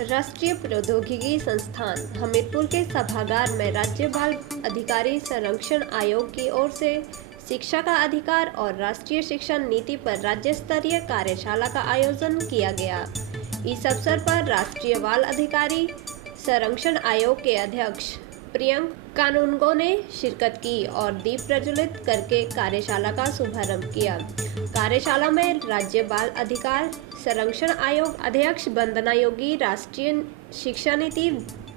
राष्ट्रीय प्रौद्योगिकी संस्थान हमीरपुर के सभागार में राज्य बाल अधिकारी संरक्षण आयोग की ओर से शिक्षा का अधिकार और राष्ट्रीय शिक्षा नीति पर राज्य स्तरीय कार्यशाला का आयोजन किया गया। इस अवसर पर राष्ट्रीय बाल अधिकारी संरक्षण आयोग के अध्यक्ष प्रियंक कानूनगो ने शिरकत की और दीप प्रज्वलित करके कार्यशाला का शुभारंभ किया। कार्यशाला में राज्य बाल अधिकार संरक्षण आयोग अध्यक्ष वंदना योगी, राष्ट्रीय शिक्षा नीति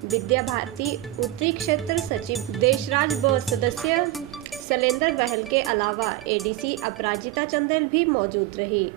विद्या भारती उत्तरी क्षेत्र सचिव देशराज व सदस्य शैलेंद्र बहल के अलावा एडीसी अपराजिता चंदेल भी मौजूद रही।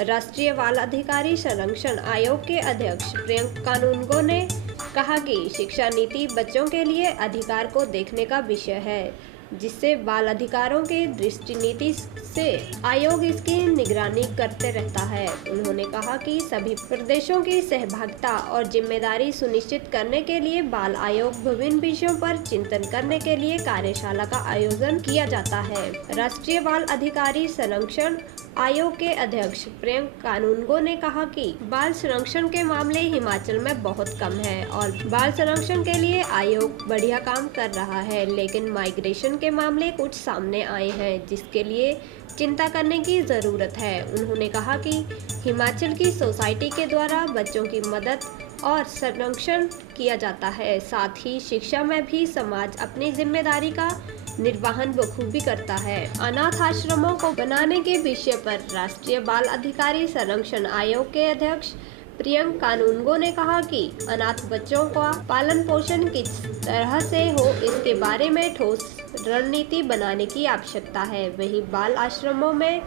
राष्ट्रीय बाल अधिकारी संरक्षण आयोग के अध्यक्ष प्रियंक कानूनगो ने कहा कि शिक्षा नीति बच्चों के लिए अधिकार को देखने का विषय है, जिससे बाल अधिकारों की दृष्टि नीति से आयोग इसकी निगरानी करते रहता है। उन्होंने कहा कि सभी प्रदेशों की सहभागिता और जिम्मेदारी सुनिश्चित करने के लिए बाल आयोग विभिन्न विषयों पर चिंतन करने के लिए कार्यशाला का आयोजन किया जाता है। राष्ट्रीय बाल अधिकारी संरक्षण आयोग के अध्यक्ष प्रियंक कानूनगो ने कहा कि बाल संरक्षण के मामले हिमाचल में बहुत कम है और बाल संरक्षण के लिए आयोग बढ़िया काम कर रहा है, लेकिन माइग्रेशन के मामले कुछ सामने आए हैं जिसके लिए चिंता करने की ज़रूरत है। उन्होंने कहा कि हिमाचल की सोसाइटी के द्वारा बच्चों की मदद और संरक्षण किया जाता है, साथ ही शिक्षा में भी समाज अपनी जिम्मेदारी का निर्वहन बखूबी करता है। अनाथ आश्रमों को बनाने के विषय पर राष्ट्रीय बाल अधिकारी संरक्षण आयोग के अध्यक्ष प्रियंक कानूनगो ने कहा कि अनाथ बच्चों का पालन पोषण किस तरह से हो, इसके बारे में ठोस रणनीति बनाने की आवश्यकता है। वहीं बाल आश्रमों में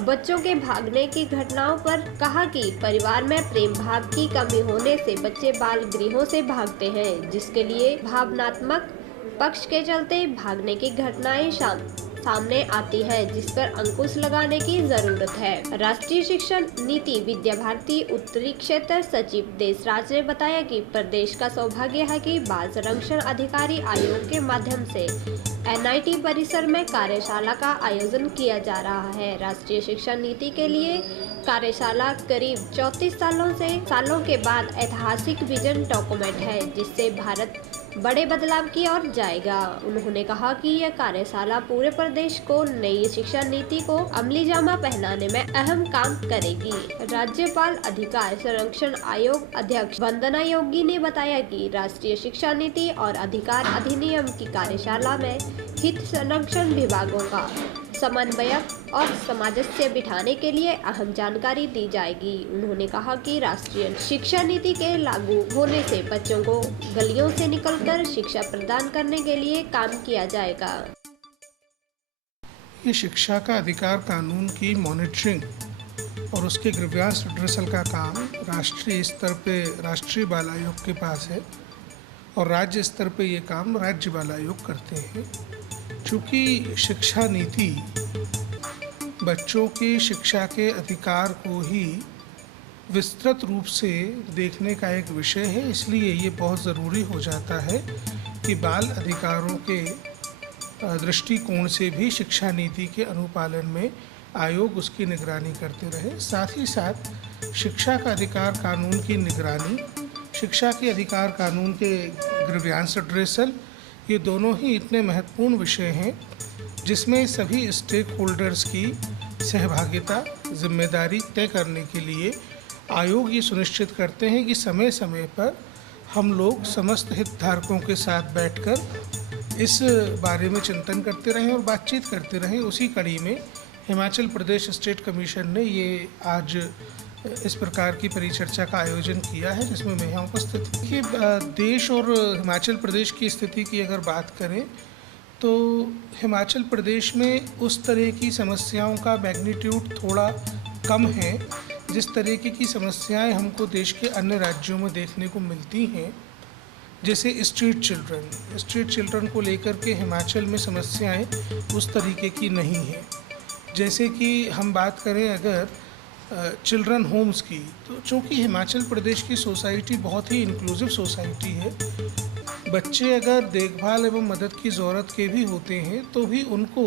बच्चों के भागने की घटनाओं पर कहा कि परिवार में प्रेम भाव की कमी होने से बच्चे बाल गृहों से भागते हैं, जिसके लिए भावनात्मक पक्ष के चलते भागने की घटनाएं सामने आती है, जिस पर अंकुश लगाने की जरूरत है। राष्ट्रीय शिक्षा नीति विद्या भारती उत्तरी क्षेत्र सचिव देशराज ने बताया कि प्रदेश का सौभाग्य है कि बाल संरक्षण अधिकारी आयोग के माध्यम से एनआईटी परिसर में कार्यशाला का आयोजन किया जा रहा है। राष्ट्रीय शिक्षा नीति के लिए कार्यशाला करीब 34 सालों के बाद ऐतिहासिक विजन डॉक्यूमेंट है, जिससे भारत बड़े बदलाव की ओर जाएगा। उन्होंने कहा कि यह कार्यशाला पूरे प्रदेश को नई शिक्षा नीति को अमली जामा पहनाने में अहम काम करेगी। राज्यपाल अधिकार संरक्षण आयोग अध्यक्ष वंदना योगी ने बताया कि राष्ट्रीय शिक्षा नीति और अधिकार अधिनियम की कार्यशाला में हित संरक्षण विभागों का समन्वयक और सामंजस्य बिठाने के लिए अहम जानकारी दी जाएगी। उन्होंने कहा कि राष्ट्रीय शिक्षा नीति के लागू होने से बच्चों को गलियों से निकलकर शिक्षा प्रदान करने के लिए काम किया जाएगा। ये शिक्षा का अधिकार कानून की मॉनिटरिंग और उसके ग्रीवियंस रिड्रेसल का काम राष्ट्रीय स्तर पे राष्ट्रीय बाल आयोग के पास है और राज्य स्तर पे ये काम राज्य बाल आयोग करते हैं। चूँकि शिक्षा नीति बच्चों की शिक्षा के अधिकार को ही विस्तृत रूप से देखने का एक विषय है, इसलिए ये बहुत ज़रूरी हो जाता है कि बाल अधिकारों के दृष्टिकोण से भी शिक्षा नीति के अनुपालन में आयोग उसकी निगरानी करते रहे। साथ ही साथ शिक्षा का अधिकार कानून की निगरानी, शिक्षा के अधिकार कानून के ग्रीवियंस रिड्रेसल, ये दोनों ही इतने महत्वपूर्ण विषय हैं जिसमें सभी स्टेक होल्डर्स की सहभागिता जिम्मेदारी तय करने के लिए आयोग ये सुनिश्चित करते हैं कि समय समय पर हम लोग समस्त हितधारकों के साथ बैठकर इस बारे में चिंतन करते रहें और बातचीत करते रहें। उसी कड़ी में हिमाचल प्रदेश स्टेट कमीशन ने ये आज इस प्रकार की परिचर्चा का आयोजन किया है, जिसमें मैं यहाँ उपस्थित हूँ। कि देश और हिमाचल प्रदेश की स्थिति की अगर बात करें तो हिमाचल प्रदेश में उस तरह की समस्याओं का मैग्नीट्यूड थोड़ा कम है जिस तरीके की समस्याएं हमको देश के अन्य राज्यों में देखने को मिलती हैं। जैसे स्ट्रीट चिल्ड्रन को लेकर के हिमाचल में समस्याएं उस तरीके की नहीं हैं। जैसे कि हम बात करें अगर चिल्ड्रन होम्स की, तो चूँकि हिमाचल प्रदेश की सोसाइटी बहुत ही इंक्लूसिव सोसाइटी है, बच्चे अगर देखभाल एवं मदद की ज़रूरत के भी होते हैं तो भी उनको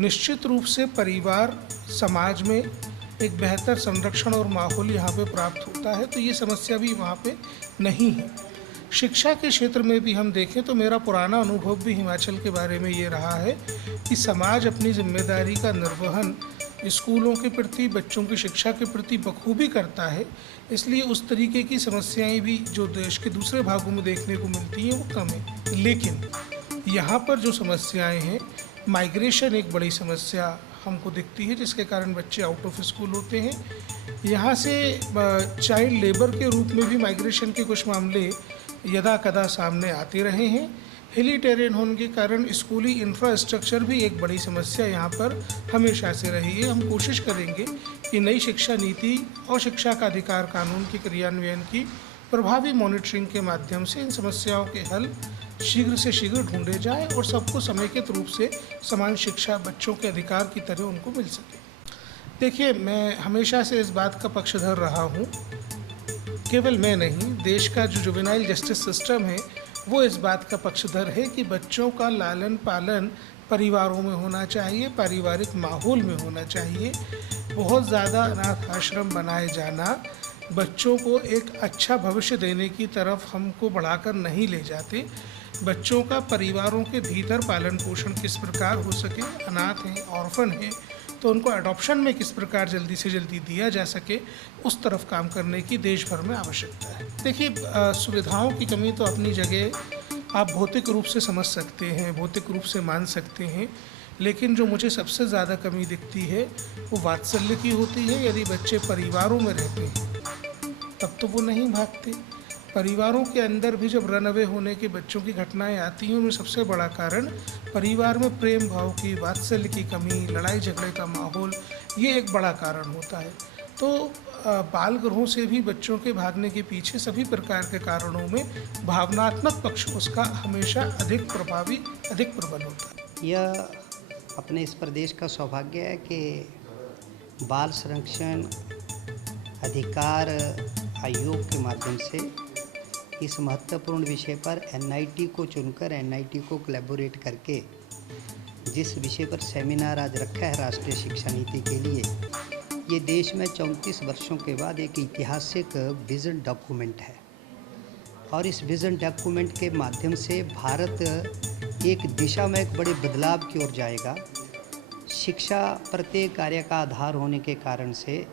निश्चित रूप से परिवार समाज में एक बेहतर संरक्षण और माहौल यहाँ पे प्राप्त होता है, तो ये समस्या भी वहाँ पे नहीं है। शिक्षा के क्षेत्र में भी हम देखें तो मेरा पुराना अनुभव भी हिमाचल के बारे में ये रहा है कि समाज अपनी जिम्मेदारी का निर्वहन स्कूलों के प्रति, बच्चों की शिक्षा के प्रति बखूबी करता है, इसलिए उस तरीके की समस्याएं भी जो देश के दूसरे भागों में देखने को मिलती हैं वो कम है। लेकिन यहाँ पर जो समस्याएं हैं, माइग्रेशन एक बड़ी समस्या हमको दिखती है, जिसके कारण बच्चे आउट ऑफ स्कूल होते हैं। यहाँ से चाइल्ड लेबर के रूप में भी माइग्रेशन के कुछ मामले यदा कदा सामने आते रहे हैं। हिली टेरेन होने के कारण स्कूली इंफ्रास्ट्रक्चर भी एक बड़ी समस्या यहाँ पर हमेशा से रही है। हम कोशिश करेंगे कि नई शिक्षा नीति और शिक्षा का अधिकार कानून के क्रियान्वयन की प्रभावी मॉनिटरिंग के माध्यम से इन समस्याओं के हल शीघ्र से शीघ्र ढूंढे जाएं और सबको समेकित रूप से समान शिक्षा बच्चों के अधिकार की तरह उनको मिल सके। देखिए, मैं हमेशा से इस बात का पक्षधर रहा हूँ, केवल मैं नहीं, देश का जो जुवेनाइल जस्टिस सिस्टम है वो इस बात का पक्षधर है कि बच्चों का लालन पालन परिवारों में होना चाहिए, पारिवारिक माहौल में होना चाहिए। बहुत ज़्यादा अनाथ आश्रम बनाए जाना बच्चों को एक अच्छा भविष्य देने की तरफ हमको बढ़ाकर नहीं ले जाते। बच्चों का परिवारों के भीतर पालन पोषण किस प्रकार हो सके, अनाथ हैं, ऑर्फन हैं, तो उनको अडॉप्शन में किस प्रकार जल्दी से जल्दी दिया जा सके, उस तरफ काम करने की देश भर में आवश्यकता है। देखिए, सुविधाओं की कमी तो अपनी जगह आप भौतिक रूप से समझ सकते हैं, भौतिक रूप से मान सकते हैं, लेकिन जो मुझे सबसे ज़्यादा कमी दिखती है वो वात्सल्य की होती है। यदि बच्चे परिवारों में रहते हैं तब तो वो नहीं भागते। परिवारों के अंदर भी जब रन अवे होने के बच्चों की घटनाएं आती हैं, उनमें सबसे बड़ा कारण परिवार में प्रेम भाव की, वात्सल्य की कमी, लड़ाई झगड़े का माहौल, ये एक बड़ा कारण होता है। तो बाल गृहों से भी बच्चों के भागने के पीछे सभी प्रकार के कारणों में भावनात्मक पक्ष उसका हमेशा अधिक प्रभावी, अधिक प्रबल होता है। यह अपने इस प्रदेश का सौभाग्य है कि बाल संरक्षण अधिकार आयोग के माध्यम से इस महत्वपूर्ण विषय पर एनआईटी को चुनकर, एनआईटी को कोलैबोरेट करके जिस विषय पर सेमिनार आज रखा है राष्ट्रीय शिक्षा नीति के लिए, ये देश में 34 वर्षों के बाद एक ऐतिहासिक विज़न डॉक्यूमेंट है। और इस विज़न डॉक्यूमेंट के माध्यम से भारत एक दिशा में एक बड़े बदलाव की ओर जाएगा। शिक्षा प्रत्येक कार्य का आधार होने के कारण से,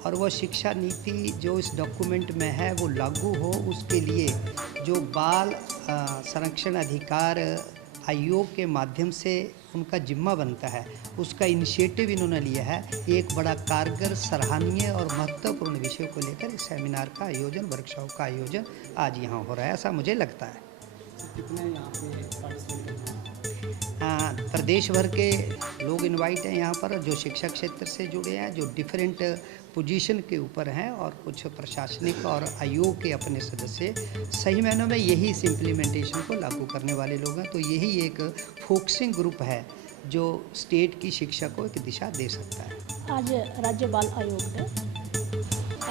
और वह शिक्षा नीति जो इस डॉक्यूमेंट में है वो लागू हो, उसके लिए जो बाल संरक्षण अधिकार आयोग के माध्यम से उनका जिम्मा बनता है, उसका इनिशिएटिव इन्होंने लिया है। एक बड़ा कारगर, सराहनीय और महत्वपूर्ण विषय को लेकर इस सेमिनार का आयोजन, वर्कशॉप का आयोजन आज यहाँ हो रहा है, ऐसा मुझे लगता है। कितने यहाँ पे पार्टिसिपेट? प्रदेश भर के लोग इनवाइट हैं यहाँ पर, जो शिक्षा क्षेत्र से जुड़े हैं, जो डिफरेंट पोजीशन के ऊपर हैं, और कुछ प्रशासनिक और आयोग के अपने सदस्य सही मायनों में यही इस इम्प्लीमेंटेशन को लागू करने वाले लोग हैं। तो यही एक फोकसिंग ग्रुप है जो स्टेट की शिक्षा को एक दिशा दे सकता है। आज राज्य बाल आयोग ने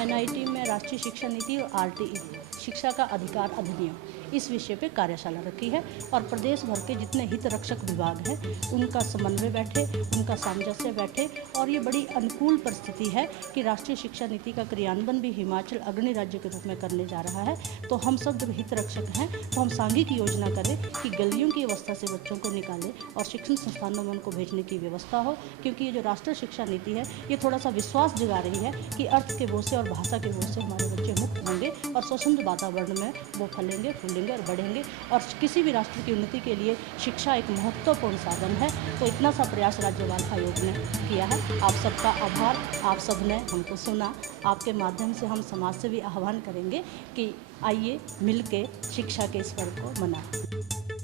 एनआईटी में राष्ट्रीय शिक्षा नीति और आरटीई शिक्षा का अधिकार अधिनियम इस विषय पे कार्यशाला रखी है, और प्रदेश भर के जितने हित रक्षक विभाग हैं उनका समन्वय बैठे, उनका सामंजस्य बैठे, और ये बड़ी अनुकूल परिस्थिति है कि राष्ट्रीय शिक्षा नीति का क्रियान्वयन भी हिमाचल अग्रणी राज्य के रूप में करने जा रहा है। तो हम सब जब हित रक्षक हैं तो हम सांघिक योजना करें कि गलियों की अवस्था से बच्चों को निकालें और शिक्षण संस्थानों में उनको भेजने की व्यवस्था हो, क्योंकि ये जो राष्ट्रीय शिक्षा नीति है ये थोड़ा सा विश्वास जगा रही है कि अर्थ के बोझ से और भाषा के बोझ से हमारे बच्चे मुक्त होंगे और स्वतंत्र वातावरण में वो फलेंगे, फूलेंगे और बढ़ेंगे। और किसी भी राष्ट्र की उन्नति के लिए शिक्षा एक महत्वपूर्ण साधन है। तो इतना सा प्रयास राज्य बाल आयोग ने किया है। आप सबका आभार, आप सब ने हमको सुना। आपके माध्यम से हम समाज से भी आह्वान करेंगे कि आइए मिलके शिक्षा के इस पर्व को मनाएं।